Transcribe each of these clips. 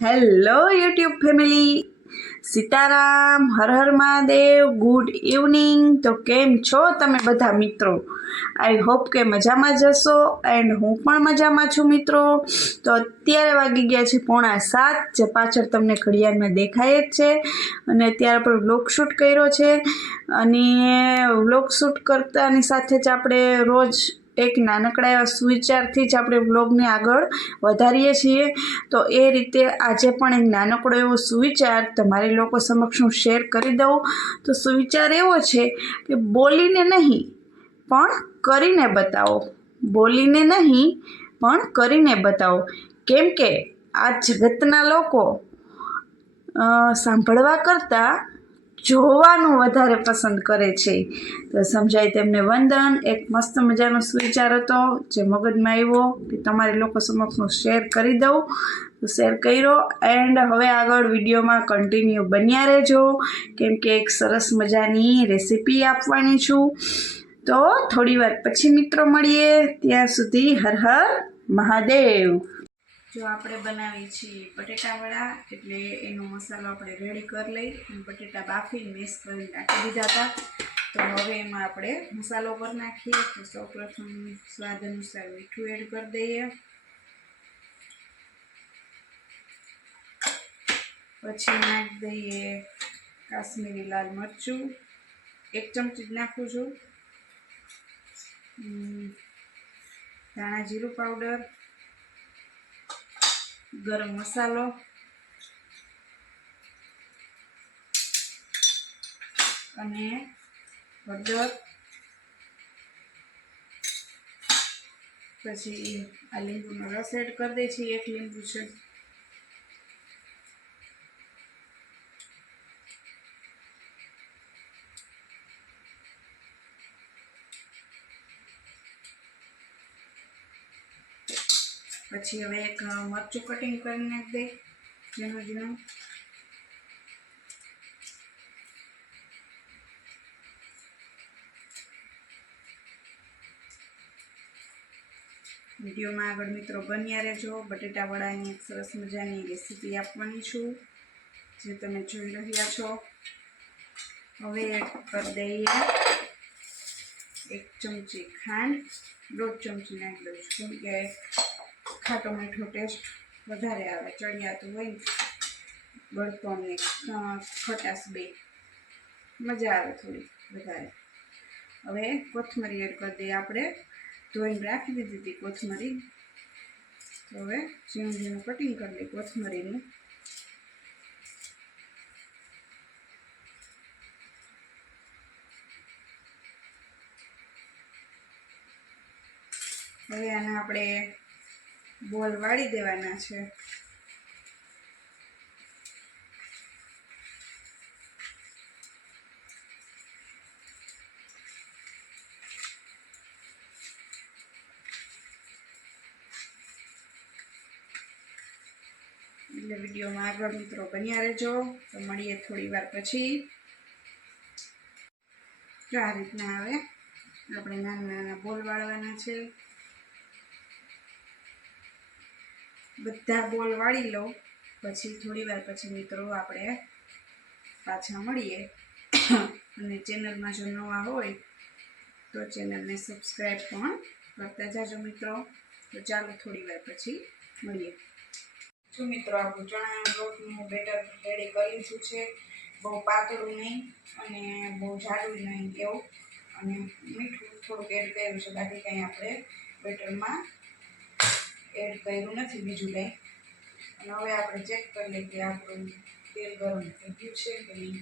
Hello YouTube family, Sitaram, Har Har Mahadev, good evening. તો કેમ છો તમે બધા મિત્રો? આઈ હોપ કે મજામાં જ હશો એન્ડ હું પણ મજામાં છું મિત્રો. તો અત્યારે વાગી ગયા છે 6:45, જે પાછળ તમને ઘડિયાળમાં દેખાય જ છે. અને અત્યારે આપણે વ્લોગ શૂટ કર્યો છે અને વ્લોગ શૂટ કરતાની સાથે જ આપણે રોજ એક નાનકડા એવા સુવિચારથી જ આપણે વ્લોગને આગળ વધારીએ છીએ. તો એ રીતે આજે પણ એક નાનકડો એવો સુવિચાર તમારી લોકો સમક્ષ હું શેર કરી દઉં. તો સુવિચાર એવો છે કે બોલીને નહીં પણ કરીને બતાવો. બોલીને નહીં પણ કરીને બતાવો. કેમ કે આ જગતના લોકો સાંભળવા કરતાં જોવાનું વધારે પસંદ કરે છે. તો સમજાય તેમને વંદન. એક મસ્ત મજાનો સુવિચાર હતો જે મગજમાં આવ્યો કે તમારી લોકો સમક્ષ હું શેર કરી દઉં. તો શેર કર્યો એન્ડ હવે આગળ વિડીયોમાં કન્ટિન્યુ બન્યા રહેજો, કેમ કે એક સરસ મજાની રેસીપી આપવાની છું. તો થોડી વાર પછી મિત્રો મળીએ, ત્યાં સુધી હર હર મહાદેવ. જો આપણે બનાવીએ છીએ બટેટાવડા, એટલે એનો મસાલો આપણે રેડી કરી લઈ. બટેટા બાફીને મેશ કરીને નાખી દીધા હતા. તો હવે એમાં આપણે મસાલો કરી નાખીએ. તો સૌપ્રથમ સ્વાદ અનુસાર મીઠું એડ કરી દઈએ. પછી નાખી દઈએ કાશ્મીરી લાલ મરચું, 1 ચમચી જ નાખું છું. ધાણા જીરું પાવડર, ગરમ મસાલો અને હળદર. પછી આ લીંબુનો રસ એડ કરી દઈએ છીએ, 1 લીંબુ છે. પછી હવે એક મરચું કટિંગ કરી નાખી દઈ ઝીણું ઝીણું. વિડીયોમાં આગળ મિત્રો બન્યા રહેજો. બટેટા વડાની એક સરસ મજાની રેસીપી આપવાની છું, જે તમે જોઈ રહ્યા છો. હવે એડ કરી દઈએ 1 ચમચી ખાંડ, 1.5 ચમચી નાખી દઉં છું, કેમ કે ખાટો મીઠો ટેસ્ટ વધારે આવે. ચડિયાતું હોય બળતો ને ખટાશ બે મજા આવે થોડી વધારે. હવે કોથમરી એડ કરી દઈએ. આપણે ધોઈને રાખી દીધી હતી કોથમરી, તો હવે ઝીણું ઝીણું કટિંગ કરી લઈએ કોથમરીનું. હવે આને આપણે બોલ વાળી દેવાના છે. એટલે વિડીયોમાં આગળ મિત્રો બન્યા રહેજો. તો મળીએ થોડી વાર પછી. જો આ રીતના આવે આપણે નાના નાના બોલ વાળવાના છે. બધા બોલ વાળી લો. પછી થોડી વાર પછી મિત્રો આપણે પાછા મળીએ. અને ચેનલમાં જો નવા હોય તો ચેનલને સબસ્ક્રાઈબ પણ કરતા જાજો મિત્રો. તો ચાલો થોડી વાર પછી મળીએ. જો મિત્રો આપણું ચણાના લોટનું બેટર રેડી કરી લીધું છે. બહુ પાતળું નહીં અને બહુ જાડું નહીં એવું. અને મીઠું થોડુંક એડ કર્યું છે, બાકી કંઈ આપણે બેટરમાં એડ કર્યું નથી બીજું કંઈ. અને હવે આપણે ચેક કરી લઈએ કે આપણું તેલ ગરમ થઈ ગયું છે કે નહીં.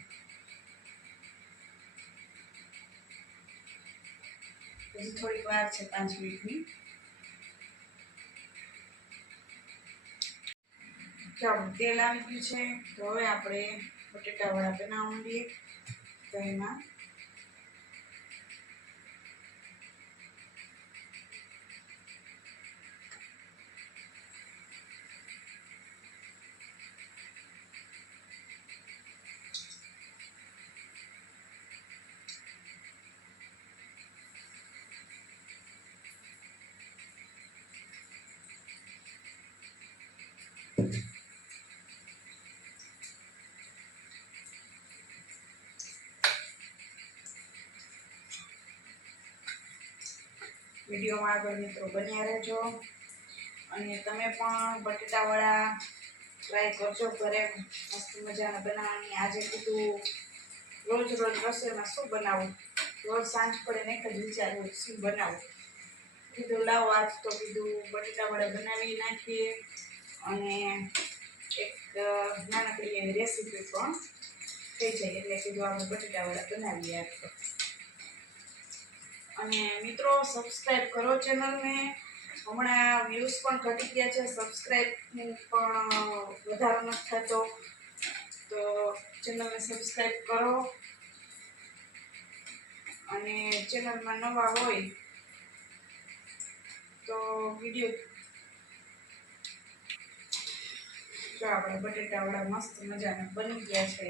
પછી થોડીક વાર છે, 5 મિનિટની. તો આપણું તેલ આવી ગયું છે. તો હવે આપણે બટેટાવડા બનાવવા માંડીએ. તો એમાં વિડીયોમાં આગળ મિત્રો બન્યા રહેજો. અને તમે પણ બટેટાવડા ટ્રાય કરજો ઘરે, મસ્ત મજાના બનાવવાની. આજે કીધું રોજ રોજ રસોઈમાં શું બનાવું, રોજ સાંજ પડે ને એક જ વિચાર હોય શું બનાવું. કીધું લાવો આજ તો કીધું બટેટાવડા બનાવી નાખીએ અને એક નાનકડી એવી રેસીપી પણ થઈ જાય. એટલે કીધું આપણે બટેટાવડા બનાવીએ આજ તો. અને મિત્રો સબસ્ક્રાઈબ કરો ચેનલને. હમણાં વ્યૂઝ પણ ઘટી ગયા છે, સબસ્ક્રાઈબ પણ વધારો નથી થતો, તો ચેનલને સબસ્ક્રાઈબ કરો. અને ચેનલમાં નવા હોય તો વિડીયો જો આપણે બટેટાવડા મસ્ત મજાના બની ગયા છે.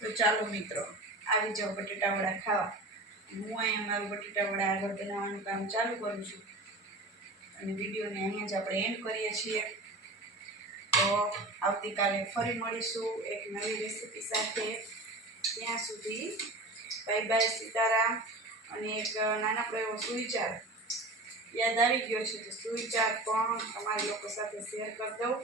તો ચાલો મિત્રો આવી જાઓ બટેટાવડા ખાવા. હું અહીંયા મારું બટેટાવડા આગળ બનાવવાનું કામ ચાલુ કરું છું અને વિડીયોને અહીંયા જ આપણે એન્ડ કરીએ છીએ. તો આવતીકાલે ફરી મળીશું એક નવી રેસીપી સાથે. ત્યાં સુધી બાય બાય, સીતારામ. અને એક નાનકડો એવો સુવિચાર યાદ આવી ગયો છે, તો સુવિચાર પણ તમારા લોકો સાથે શેર કરી દઉં.